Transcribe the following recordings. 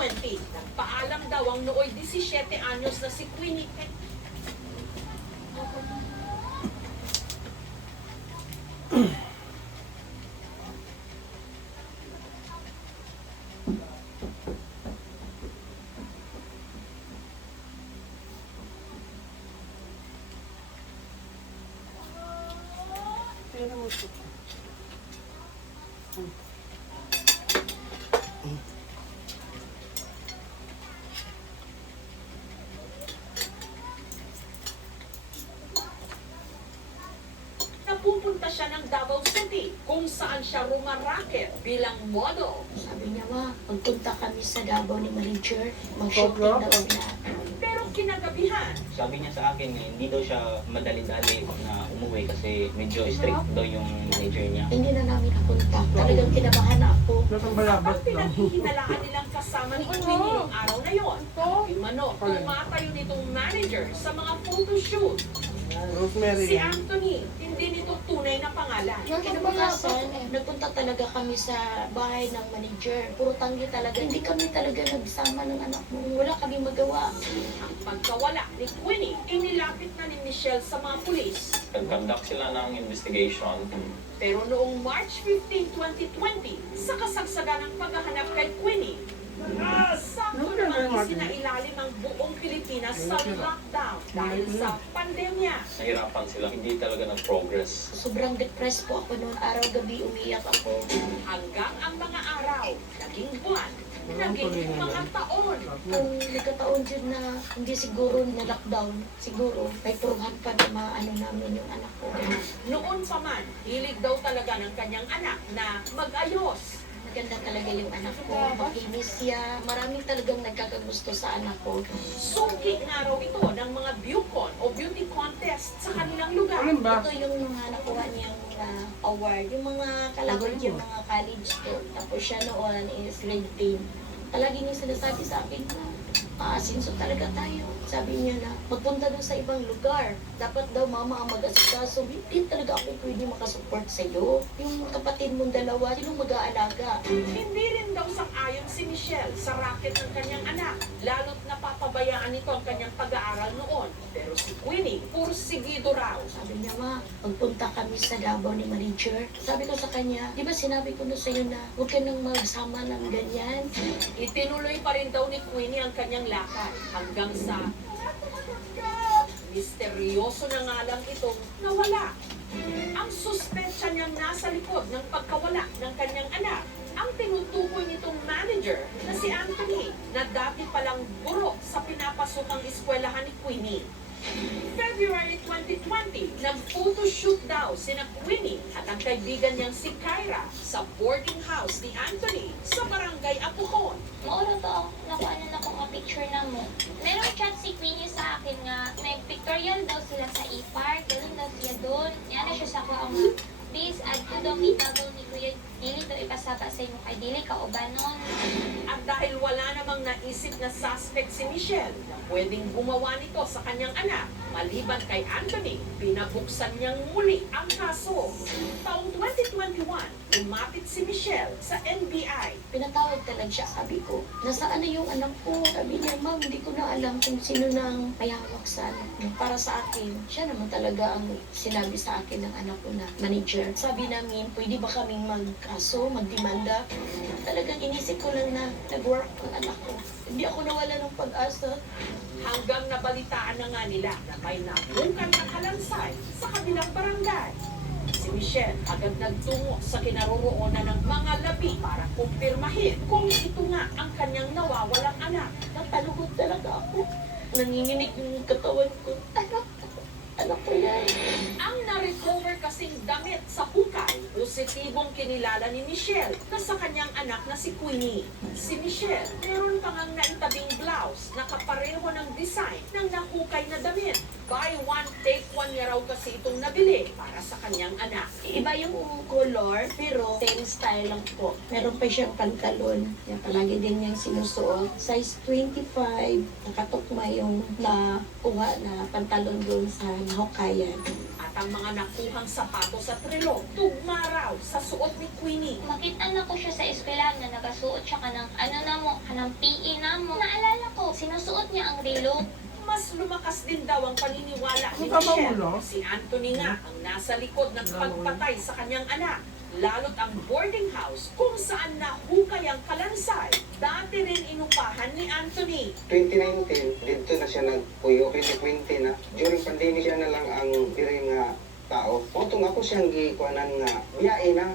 2020, nagpaalam daw ang nooy 17 anyos na si Queenie. Napupunta siya ng Davao City kung saan siya rumaraket bilang model. Sabi niya, ma, magpunta kami sa Davao ni manager, mag-shopping daw sila. Pero kinagabihan, Sabi niya sa akin, hindi daw siya madali-dali na umuwi kasi medyo strict daw yung manager niya. Hindi na namin napunta. Talagang kinabahan na ako. ang pinaghihinalaan nilang kasama ni Queenie noong araw na yon. Imano, tumatayo nitong manager sa mga photoshoot. Si Anthony, hindi nito tunay na pangalan. Kinabukasan, nagpunta talaga kami sa bahay ng manager. Puro tanggi talaga. Hindi kami talaga nagsama ng anak mo. Wala kami magawa. Ang pagkawala ni Queenie, inilapit na ni Michelle sa mga pulis. Nag-conduct sila ng investigation. Pero noong March 15, 2020, sa kasagsagan ng paghahanap kay Queenie, sakto naman isinailalim ang buong Pilipinas sa lockdown dahil sa pandemya. Nahirapan sila, hindi talaga nag-progress. Sobrang depressed po ako noon. Araw-gabi umiyak ako. Hanggang ang mga araw, naging buwan, naging mga taon. Kung nagkataon dyan na hindi siguro na lockdown, siguro may turuhan pa na maano namin yung anak ko. Noon pa man, hilig daw talaga ng kanyang anak na mag-ayos. Maganda talaga yung anak ko. Makinis siya. Maraming talagang nagkakagusto sa anak ko. Suki nga raw ito ng mga Bucon o beauty contest sa kanilang lugar. Ito yung mga nakuha niyang award. Yung mga kalaban yung mga college ko. Tapos siya noon is grade 10. Palagi niya sinasabi sa akin na maasinso talaga tayo. Sabi niya na magpunta doon sa ibang lugar. Dapat daw mama ang mag-asikaso. Hindi talaga ako pwede makasupport sa iyo. Yung kapatid mong dalawa, sino mag-aalaga? Hindi rin daw sang-ayon si Michelle sa racket ng kanyang anak. Lalo't napapabayaan nito ang kanyang pag-aaral noon. Pero si Queenie, pursigido raw. Sabi niya, ma, magpunta kami sa Davao ni manager. Sabi ko sa kanya, di ba sinabi ko na sa'yo na huwag ka nang magsama ng ganyan? Itinuloy pa rin daw ni Queenie ang kanyang lakad hanggang sa misteryoso na nga lang itong nawala. Ang suspetsa niyang nasa likod ng pagkawala ng kanyang anak ang tinutukoy nitong manager na si Anthony na dati palang guro sa pinapasukang eskwelahan ni Queenie. February 2020, nag-photoshoot daw sina Queenie at ang kaibigan niyang si Kyra sa boarding house ni Anthony sa barangay Apucon. Mauro to, nakuha na ako ang picture na mo. Merong chat si Queenie sa akin nga, may pictorial daw sila sa e-park, ganun daw siya doon. Yan na siya sa ko ang please, add ko daw itagaw ni Kuya Dili to ipasaba sa imo kay Dili ka o ba nun? At dahil wala namang naisip na suspect si Michelle na pwedeng gumawa nito sa kanyang anak, maliban kay Anthony, pinabuksan niyang muli ang kaso. Taong 2021, lumapit si Michelle sa NBI. Pinatawag talaga siya. Sabi ko, nasaan na yung anak ko? Sabi niya, ma'am, hindi ko na alam kung sino nang may hawak sa anak niya. Para sa akin, siya naman talaga ang sinabi sa akin ng anak ko na manager. Sabi namin, pwede ba kaming magkaso, magdemanda? Talagang inisip ko lang na nag-work ang anak ko. Hindi ako nawala ng pag-asa. Hanggang nabalitaan na nga nila na may nabukan na kalansay sa kabilang barangay. Si Michelle agad nagtungo sa kinaroroonan ng mga labi para kumpirmahin kung ito nga ang kanyang nawawalang anak. Natalugod talaga ako. Nanginginig yung katawan ko. Anak ko yan. Ang na-recover kasing damit sa hukay, positibong kinilala ni Michelle na sa kanyang anak na si Queenie. Si Michelle, meron pa ngang naitabing blouse na kapareho ng design ng nahukay na damit. Buy one, take one niya raw kasi itong nabili para sa kanyang anak. Iba yung color, pero same style lang po. Meron pa siyang pantalon. Yan, palagi din niyang sinusuot. Size 25, nakatokma yung nakuha na pantalon doon sa nahukayan. At ang mga nakuhang sapatos at relo, tugma raw sa suot ni Queenie. Makita na ko siya sa eskwelahan na nagasuot siya kanang ano na mo, kanang PE niya ang relo. Mas lumakas din daw ang paniniwala ni Ano ka ba, Michelle. ulo? Si Anthony nga ang nasa likod ng pagpatay sa kanyang anak. Lalo't ang boarding house kung saan nahukay ang kalansay. Dati rin inupahan ni Anthony. 2019, dito na siya nagpuyo. 2020 na. During pandemic siya na lang ang diri nga tao. Motong ako siyang gikuanan nga biyae na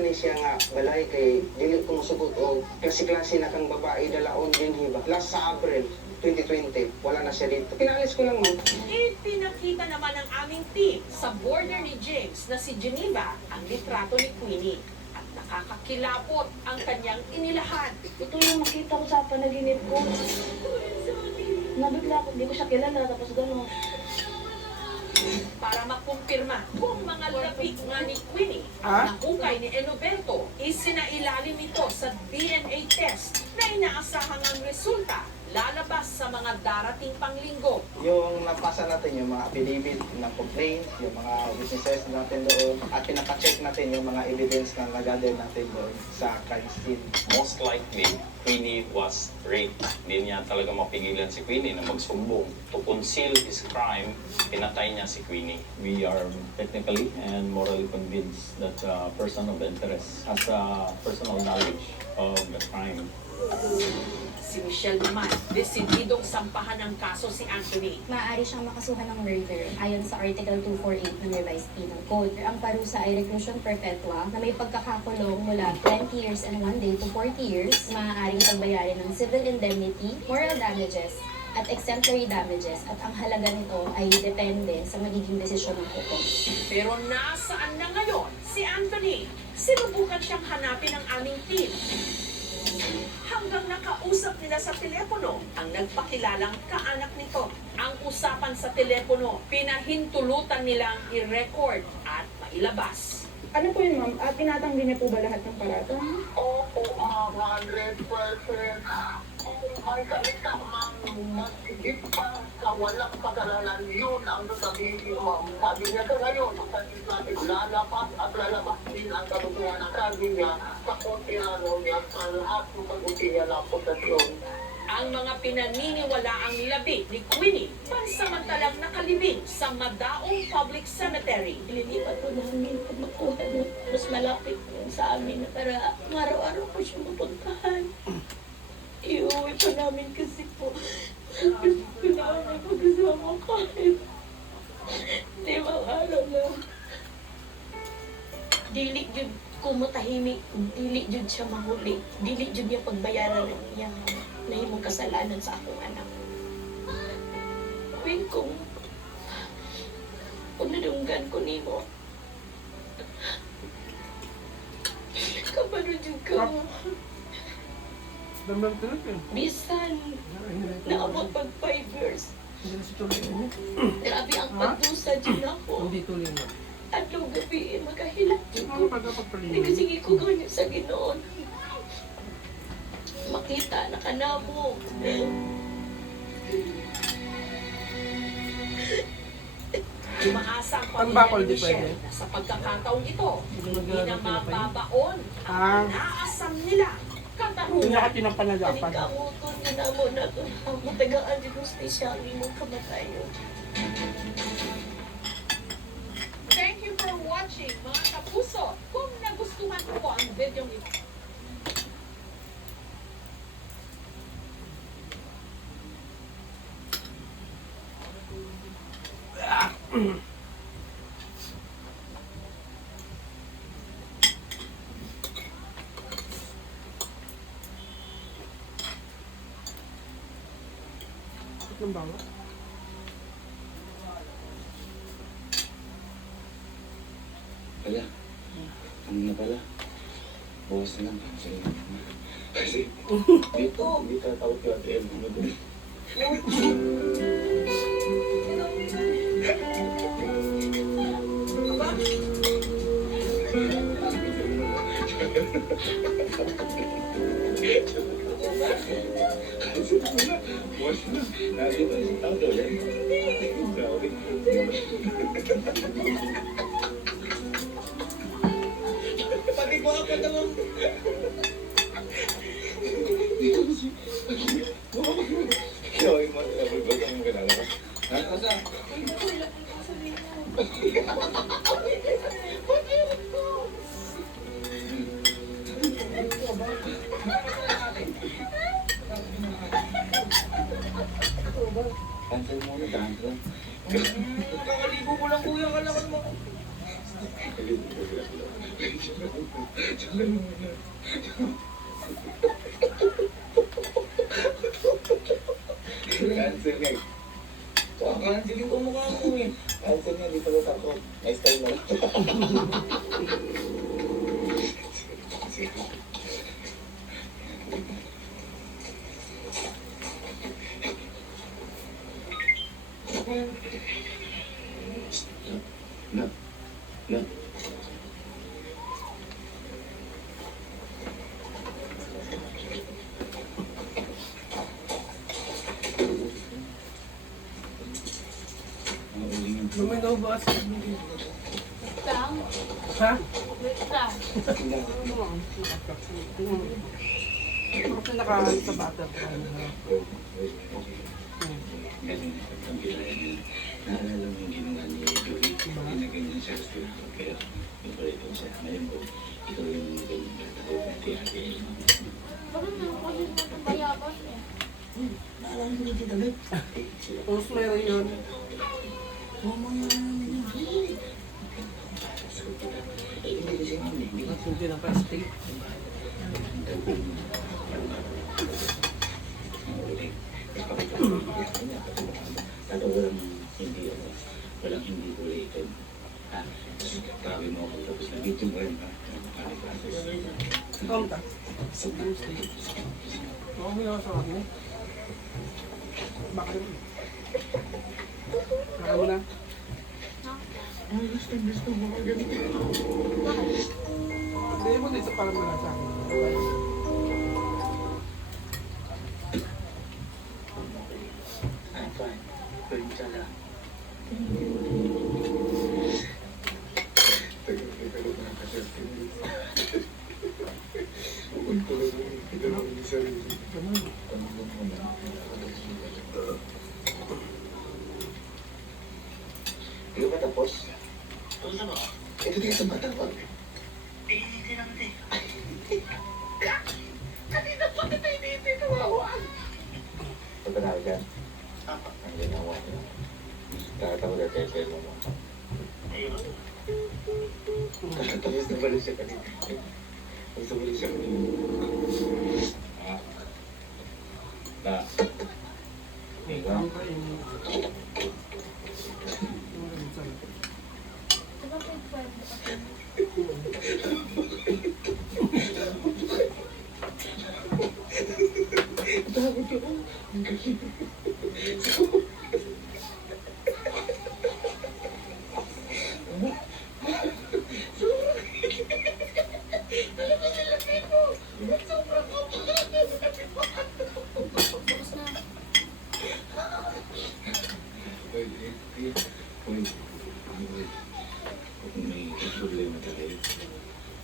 ni siya nga balay kay dili ko musugot og klase-klase na kang babae dalaon din hiba. Last sa April 2020, wala na siya dito. Pinalis ko lang, ma'am. Ipinakita naman ng aming team sa border ni James na si Geneva ang litrato ni Queenie. At nakakakilapot ang kanyang inilahan. Ito yung makita ko sa panaginip ko. Nabigla ko, hindi ko siya kilala, tapos gano'n. Para makumpirma kung mga labi nga ni Queenie Ah? ang nahukay ni Enoberto, isinailalim ito sa DNA test na inaasahang ang resulta lalabas sa mga darating pang linggo. Yung napasa natin yung mga affidavit ng complaint, yung mga businesses natin doon, at pinaka-check natin yung mga evidence na nag-gather natin doon sa crime scene. Most likely, Queenie was raped. Hindi niya talaga mapigilan si Queenie na magsumbong. To conceal his crime, pinatay niya si Queenie. We are technically and morally convinced that the person of interest has a personal knowledge of the crime. Si Michelle naman, desididong sampahan ng kaso si Anthony. Maaari siyang makasuhan ng murder ayon sa Article 248 ng Revised Penal Code. Ang parusa ay reclusion perpetua na may pagkakakulong mula 20 years and 1 day to 40 years. Maaaring pagbayarin ng civil indemnity, moral damages, at exemplary damages, at ang halaga nito ay depende sa magiging desisyon ng hukom. Pero nasaan na ngayon si Anthony? Sinubukan siyang hanapin ng aming team. Hanggang nakausap nila sa telepono ang nagpakilalang kaanak nito. Ang usapan sa telepono, pinahintulutan nilang i-record at mailabas. Ano po yun, ma'am? Tinatanggi niya po ba lahat ng paratang? Opo, 100%. May salita, ma'am, mas higit pa sa walang kasalanan yun ang sasabihin, ma'am. Sabi niya sa ngayon, sa natin lalabas at lalabas din ang katotohanan ng sabi niya sa kontinano niya sa lahat ng pag-uti niya ng posasyon. Ang mga pinaniniwalaang labi ni Queenie, pansamantalang nakalibing sa Madaong Public Cemetery. Ililipat ko namin kung makuha na mas malapit yun sa amin na para araw-araw ko siya mapuntahan. Iuwi pa namin kasi po. Gusto namin magkasama kahit 5 araw lang. Dili jud kumutahimik, dili jud siya mahuli, dili jud niya pagbayaran ng iyang nahimong kasalanan sa akong anak. Wing kung nadunggan ko nimo. Kabalo jud ka. Damdam tulog yun. Bisan, naabot pag 5 years. Hindi na si tuloy yun. Grabe ang pagdusa dyan ako. Hindi tuloy na. Adlaw gabi, magahilak dyan Ano ko. Hindi pagkapagpalinis? kasi ko ganyan sa Ginoon. Makita na ka na mo. Umaasa ang Tambakol, pamilya ni di pwede? Michelle na sa pagkakataong ito, hindi na mababaon ang Ah. inaasam nila. Hindi Katarungan. na ka tinapanagapan. Kanikamuton niya na mo na ang matagaan din yung special mo kamatayo. Thank you for watching, mga kapuso. Kung nagustuhan mo po ang video ito, Ng bawat. Pala, ano na pala? Bawas na lang para sa'yo. Kasi, hindi tatawag yung ATM mo doon. Kasi na, bawas na. Nakita na yung tao doon eh. Sabi. Pati ko ako naman. puntahan ko lang. Kakaligo ko lang kuya, kala ko naman. Cancel nga. Cancel yung kumukha mo eh. Cancel nga, di pala takot. May style na lang. Na. Na. Luminaw ba kasi? Lang. Ha? Wait lang. Kasi nakahalit sa bata. Galing ang kilala niya. Naalala mo yung ginawa ni Joey? Ginaganyan siya sa kaya yung pala ito siya. Ngayon ko, ikaw yung ganyan katao na ate-ate. Bakit naman kasi natabayabas eh? Naalala mo dito David? Tapos meron yun. Hindi kasi hindi ba? Hindi ng plastic. Tato walang hindi related. Tapos grabe mo ako tapos nag-YouTube pa rin pa. Kamta. Oo, may naman sa akin. Bakit? Kaya mo na. Gusto mo ka ganito. Hindi mo dito para mula sa akin. I'm fine. Pero yung sala. Tagal na kasi. Uy, talaga. Kita lang yung sarili. Hindi ka tapos? Tapos na ba? Ito dito ba tapos? Hindi naman eh. Kanina pa kita hindi tumawan. Pagkanaw dyan? Apa? Ang ginawa niya. Tatawag na tayo mo mo. Ayun. Tapos nabalik siya kanina. Tapos nabalik siya kanina. Na. Ikaw? Diba pwede kasi? Takot ako. May problema tayo.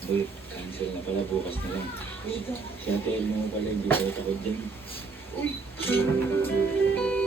Boy, cancel na pala, bukas na lang. Si Ate Elmo pala, hindi tayo takot dyan. Uy!